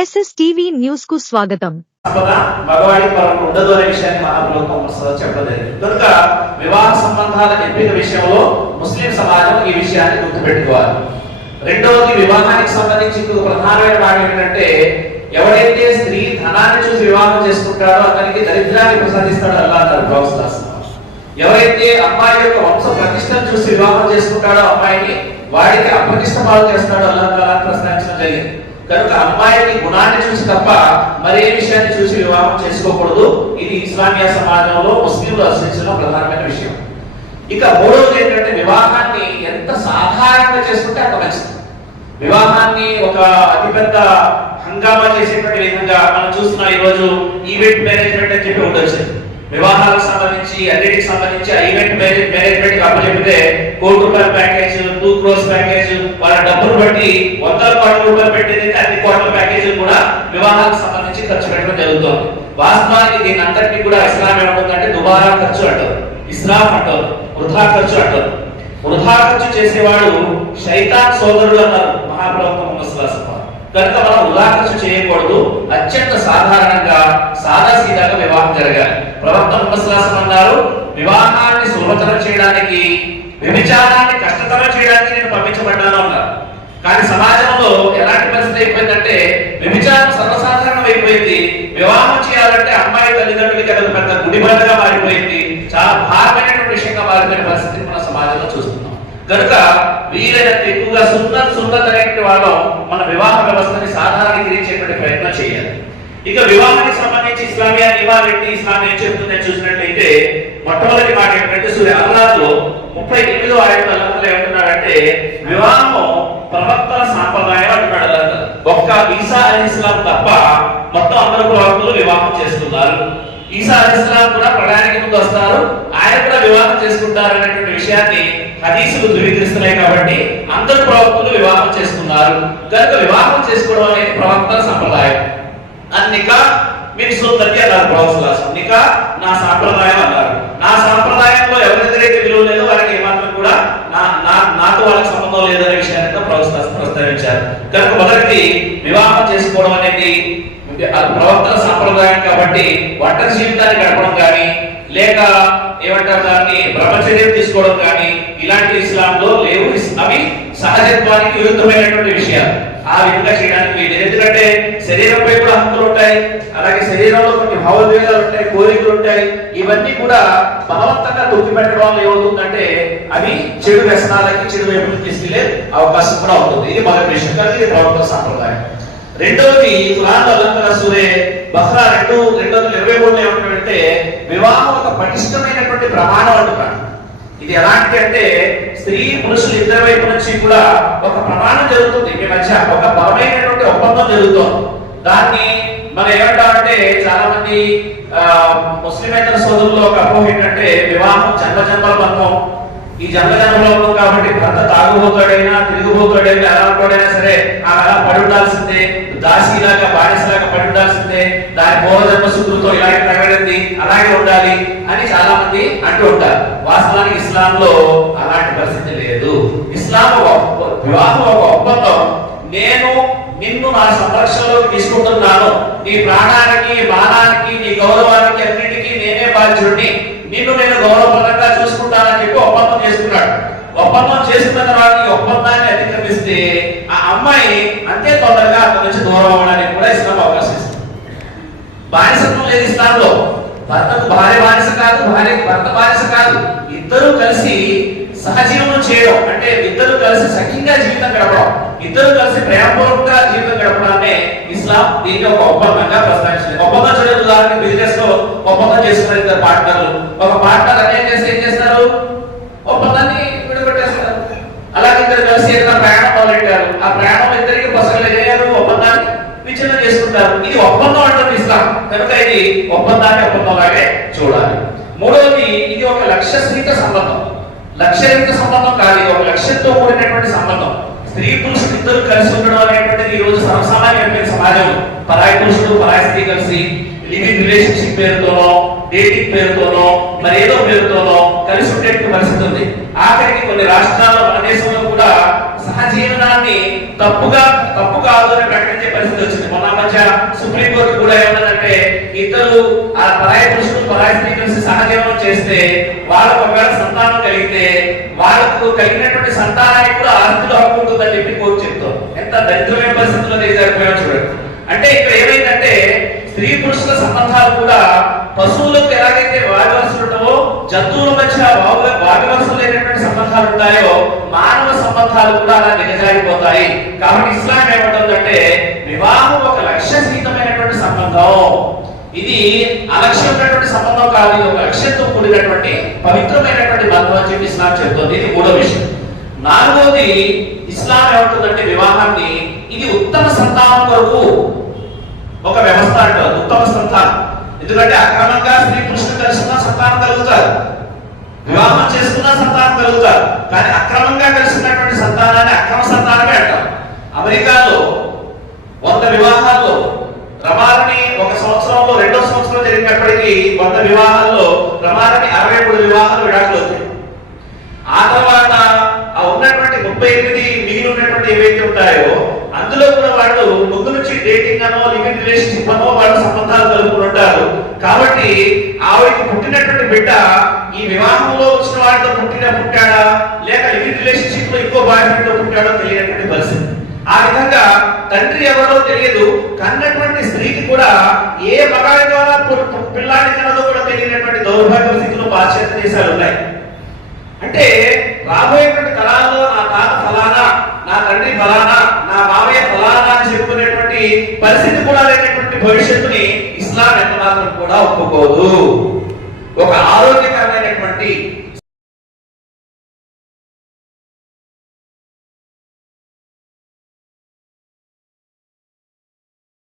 SSTV news కు స్వాగతం. మగవాడి పరం ఉండదు అనే విషయాన్ని మహాప్రభుత్వం చెప్పడం జరిగింది. కనుక వివాహ సంబంధాల ఎంపిక విషయంలో ముస్లిం సమాజం ఈ విషయాన్ని గుర్తుపెట్టుకోవాలి. రెండవది, వివాహానికి సంబంధించి ఇంకొక ప్రధానమైన మాట ఏంటంటే, ఎవరైతే స్త్రీ ధనాన్ని చూసి వివాహం చేసుకుంటాడో అతనికి దరిద్రాన్ని ప్రసాదిస్తాడో అల్లాహ్ అన్నారు ప్రవక్త. ఎవరైతే అమ్మాయి యొక్క వంశ ప్రతిష్టను చూసి వివాహం చేసుకుంటాడో అమ్మాయిని వాడికి అప్రతిష్ట పాలు చేస్తాడో అల్లాహ్ ప్రస్తావించడం జరిగింది. కనుక అమ్మాయికి గుణాన్ని చూసి తప్ప మరే విషయాన్ని చూసి వివాహం చేసుకోకూడదు. ఇది ఇస్లామియా సమాజంలో ముస్లింలు అనుసరించిన ప్రధానమైన విషయం. ఇక మూడవది ఏంటంటే, వివాహాన్ని ఎంత సాధారణంగా చేసుకుంటే అంత మంచిది. వివాహాన్ని ఒక అతిపెద్ద హంగామా చేసేటువంటి విధంగా మనం చూస్తున్నాం. ఈ రోజు ఈవెంట్ మేనేజ్మెంట్ అని చెప్పి ఉండొచ్చు. వివాహాలకు సంబంధించి అన్నిటికి సంబంధించి ఆ ఈవెంట్ మేనేజ్మెంట్ అప్పచెప్పితే ₹1,00,00,000 ప్యాకేజ్, 2 crores ప్యాకేజ్, వాళ్ళ డబ్బులు బట్టి వందల కోట్ల రూపాయలు పెట్టేది అన్ని కోట్ల ప్యాకేజీలు కూడా వివాహాలకు సంబంధించి ఖర్చు పెట్టడం జరుగుతుంది. వాస్తవానికి దీని అంతటినీ కూడా ఇస్లాం ఏమంటుందంటే దుబారా ఖర్చు అంటారు, ఇస్రాఫ్ అంటారు, వృధా ఖర్చు అంటారు. వృధా ఖర్చు చేసేవాడు శైతాన్ సోదరుడు అన్నారు మహాప్రభుత్వం ముహమ్మద్ సల్లల్లాహు అలైహి వసల్లం. కనుక మనం వృధా ఖర్చు చేయకూడదు. అత్యంత సాధారణంగా సాదాసీదాగా వివాహం జరగాలి. ప్రవక్త ముహమ్మద్ సల్లల్లాహు అలైహి వసల్లం అన్నారు, వివాహాన్ని సులభతరం చేయడానికి, వ్యభిచారాన్ని కష్టతరం చేయడానికి నేను పంపించబడ్డాను అన్నారు. కానీ సమాజంలో ఎలాంటి పరిస్థితి అయిపోయిందంటే, వ్యభిచారం సర్వసాధారణం అయిపోయింది. వివాహం చేయాలంటే అమ్మాయి తల్లిదండ్రులకి అది పెద్ద గుడిబండగా మారిపోయింది, చాలా భారమైనటువంటి విషయంగా మారిపోయిన పరిస్థితి మన సమాజంలో చూస్తున్నాం. కనుక వీలైనంత ఎక్కువగా సున్నత్ అనేటువంటి వాళ్ళు మన వివాహ వ్యవస్థని సాధారణీకరించేటువంటి ప్రయత్నం చేయాలి. ఇక వివాహానికి సంబంధించి ఇస్లామియా నియమాలు ఏంటి, ఇస్లాం ఏం చెప్తుందని చూసినట్లయితే, మొట్టమొదటి మాట ఏంటంటే సూర అల్లాహ్లో 38వ ఆయతలో అల్లాహ్ ఏమంటున్నాడంటే, వివాహం ప్రవక్తల సాంప్రదాయం అంటున్నాడు అల్లాహ్. ఒక్క ఈసా అలైహిస్సలాం తప్ప మొత్తం అందరు ప్రవక్తలు వివాహం చేసుకున్నారు. ఈసా అలైహిస్సలాం కూడా ప్రళయానికి ముందు వస్తారు, ఆయన కూడా వివాహం చేసుకుంటారు అనేటువంటి విషయాన్ని హదీసులు ధృవీకరిస్తున్నాయి. కాబట్టి అందరు ప్రవక్తలు వివాహం చేసుకున్నారు. కనుక వివాహం చేసుకోవడం అనేది ప్రవక్తల సంప్రదాయం. నికా మీకు సున్నతి అన్నారు ప్రవక్త. నికా నా సాంప్రదాయం అన్నారు. నా సాంప్రదాయంలో ఎవరిదైతే విలువ లేదో వారికి ఏమాత్రం కూడా నాకు వాళ్ళకి సంబంధం లేదనే విషయాన్ని ప్రస్తావించారు. కనుక మొదటి వివాహం చేసుకోవడం అనేది ప్రవక్తల సాంప్రదాయం. కాబట్టి ఒంటరి జీవితాన్ని గడపడం కానీ, లేక ఏమంటారు దాన్ని బ్రహ్మచర్యం తీసుకోవడం కానీ ఇలాంటి ఇస్లాంలో లేవు. అవి సహజత్వానికి విరుద్ధమైనటువంటి విషయాలు. ఆ విధంగా చేయడానికి వీలు. ఎందుకంటే శరీరంపై కూడా హక్కులు ఉంటాయి, అలాగే శరీరంలో కొన్ని భావోద్వేగాలు ఉంటాయి, కోరికలు ఉంటాయి. ఇవన్నీ కూడా బలవంతంగా తొక్కిపెట్టడం వల్ల ఏమవుతుందంటే అవి చెడు వ్యసనాలకి, చెడు వైపుకి తీసుకెళ్లే అవకాశం కూడా ఉంటుంది. ఇది మొదటి విషయం. కానీ ఇది ప్రవక్తల సాంప్రదాయం. రెండవది, ఖురాన్లో అల్లాహ్ సూరే బహ్రా 2:23 ఏమంటాడంటే, వివాహం ఒక పటిష్టమైనటువంటి ప్రమాణం అంటున్నాడు. ఇది ఎలాంటి అంటే, స్త్రీ పురుషులు ఇద్దరి వైపు నుంచి కూడా ఒక ప్రమాణం జరుగుతుంది. మీ మధ్య ఒక బలమైనటువంటి ఒప్పందం జరుగుతుంది. దాన్ని మనం ఏమంటామంటే, చాలా మంది ముస్లిమేతర సోదరుల్లో ఒక అపోహ ఏంటంటే, వివాహం జన్మజన్మల బంధం. ఈ జన్మజన్మలో ఉన్నాం కాబట్టి భర్త తాగుబోతాడైనా, తిరుగుబోతాడైనా, ఎలాంటోడైనా సరే ఆమె అలా పడి ఉండాల్సిందే, దాసిలాగా బానిసలాగా పడి ఉండాల్సిందే, దాని పూర్వజన్మ సుకృతో ఇలాగే తగడింది, అలాగే ఉండాలి అని చాలా మంది అంటూ ఉంటారు. వాస్తవానికి ఇస్లాంలో అలాంటి పరిస్థితి లేదు. ఇస్లాం వివాహం ఒక ఒప్పందం. నేను నిన్ను నా సంరక్షణలోకి తీసుకుంటున్నాను, నీ ప్రాణానికి, మానానికి, నీ గౌరవానికి అన్నిటికీ నేనే బాధ్యుడిని, నిన్ను నేను గౌరవప్రదంగా చూసుకుంటానని చెప్పి ఒప్పందం చేసుకున్నాడు. ఒప్పందం చేసుకున్న తర్వాత ఈ ఒప్పందాన్ని అతిక్రమిస్తే ఆ అమ్మాయి అంతే తొందరగా అతని నుంచి దూరం అవ్వడానికి కూడా ఇస్లాం అవకాశం ఇస్తుంది. బానిసత్వం లేదు ఇస్లాంలో. భర్తకు భార్య బానిస కాదు, భార్యకు భర్త బానిస కాదు. ఇద్దరు కలిసి సహజీవనం చేయడం అంటే, ఇద్దరు కలిసి సఖ్యంగా జీవితం గడపడం, ఇద్దరు కలిసి ప్రేమపూర్వకంగా జీవితం గడపడాన్ని ఇస్లాం దీన్ని ఒక ఒప్పందంగా ప్రస్తావించింది. ఒప్పందం చేయడం ఉదాహరణకి బిజినెస్ లో ఒప్పందం చేసుకున్న ఇద్దరు పార్ట్నర్లు, ఒక పార్ట్నర్ అన్యాయం చేసి ఏం చేస్తారు, ఒప్పందాన్ని విడగొట్టేస్తారు. అలాగే ఇద్దరు కలిసి ఏదైనా ప్రయాణం మొదలెట్టారు, ఆ ప్రయాణం ఇద్దరికి పసగలు అయ్యారు, ఒప్పందాన్ని విచ్ఛిన్నం చేసుకుంటారు. ఇది ఒప్పందం అంటుంది ఇస్లాం. కనుక ఇది ఒప్పందాన్ని ఒప్పందంలాగే చూడాలి. మూడవది, ఇది ఒక లక్ష్యరహిత సంబంధం. లక్ష్యరహిత సంబంధం కాదు, ఇది ఒక లక్ష్యంతో కూడినటువంటి సంబంధం. స్త్రీ పురుషులు ఇద్దరు కలిసి ఉండడం అనేటువంటిది ఈ రోజు సర్వసామాన్యమైన సమాజం. పరాయి పురుషుడు పరాయి స్త్రీ కలిసి లివింగ్ రిలేషన్షిప్ పేరుతోనో, డేటింగ్ పేరుతోనో, మరి ఏదో పేరుతోనో కలిసి ఉండేటువంటి పరిస్థితి ఉంది. ఆఖరికి కొన్ని రాష్ట్రాల్లో, మన దేశంలో కూడా సహజీవనాన్ని తప్పు కాదు అని ప్రకటించే పరిస్థితి వచ్చింది. మొన్న మధ్య సుప్రీంకోర్టు కూడా ఏమన్నదంటే ఇద్దరు ఆ పరాయి పురుషులు పరాయి స్త్రీ కలిసి సహజీవనం చేస్తే వాళ్ళకు ఒకవేళ సంతానం కలిగితే వాళ్ళకు కలిగినటువంటి సంతానానికి కూడా ఆస్తిలో హక్కు ఉంటుందని చెప్పి కోర్టు చెప్తాం. ఎంత దరిద్రమైన పరిస్థితుల్లో జరిగిపోయామో చూడండి. అంటే ఇక్కడ ఏమైందంటే స్త్రీ పురుషుల సంబంధాలు కూడా పశువులకు ఎలాగైతే వాడివలసలు ఉంటావో జంతువుల మధ్య వాడివలసలు లేనటువంటి సంబంధాలు ఉంటాయో మానవ సంబంధాలు కూడా అలా దిగజారిపోతాయి. కాబట్టి ఇస్లాం ఏమంటుందంటే వివాహం ఒక లక్ష్యసహితమైనటువంటి సంబంధం, ఇది అలక్ష్యమైనటువంటి సంబంధం కాదు, ఇది ఒక లక్ష్యంతో కూడినటువంటి పవిత్రమైనటువంటి బంధం అని చెప్పి ఇస్లాం చెప్తుంది. ఇది మూడో విషయం. నాలుగోది ఇస్లాం ఏమంటుందంటే వివాహాన్ని ఇది ఉత్తమ సంతానం కొరకు ఒక వ్యవస్థ అంటారు. ఉత్తమ సంతానం, ఎందుకంటే అక్రమంగా స్త్రీ పురుషులు కలిసిన సంతానం కలుగుతారు, వివాహం చేసుకున్న సంతానం కలుగుతారు, కానీ అక్రమంగా కలిసినటువంటి సంతానాన్ని అక్రమ సంతానమే అంటారు. అమెరికాలో 100 వివాహాల్లో రమారని ఒక సంవత్సరంలో రెండో సంవత్సరం జరిగినప్పటికీ 100 వివాహాల్లో రమారని 63 వివాహాలు విడాకులు అవుతాయి. ఆ తర్వాత ఆ ఉన్నటువంటి 38 మిగిలి ఉన్నటువంటి ఏవైతే ఉంటాయో అందులో కూడా వాళ్ళు ముందు నుంచి డేటింగ్ అనో లివింగ్ రిలేషన్షిప్ అనో వాళ్ళు సంబంధాలు కలుపుకుని ఉంటారు. కాబట్టి ఆవిడకి పుట్టినటువంటి బిడ్డ ఈ వివాహంలో వచ్చిన వాడితో పుట్టాడా లేక లివింగ్ రిలేషన్షిప్ లో ఇంకో బాయ్ ఫ్రెండ్ తో పుట్టాడో తెలియనటువంటి పరిస్థితి. ఆ విధంగా తండ్రి ఎవరో తెలియదు, కన్నటువంటి స్త్రీకి కూడా ఏ మగాడి ద్వారా పిల్లాడి కన్నదో కూడా తెలియనటువంటి దౌర్భాగ్య స్థితిలో పాశ్చాత్య దేశాలు ఉన్నాయి. అంటే రాబోయేటువంటి తరాల్లో నా తాత ఫలానా, నా తండ్రి ఫలానా, నా మావయ్య ఫలానా అని చెప్పుకునేటువంటి పరిస్థితి కూడా లేనటువంటి భవిష్యత్తుని ఇస్లాం ఎంత మాత్రం కూడా ఒప్పుకోదు. ఒక ఆరోగ్య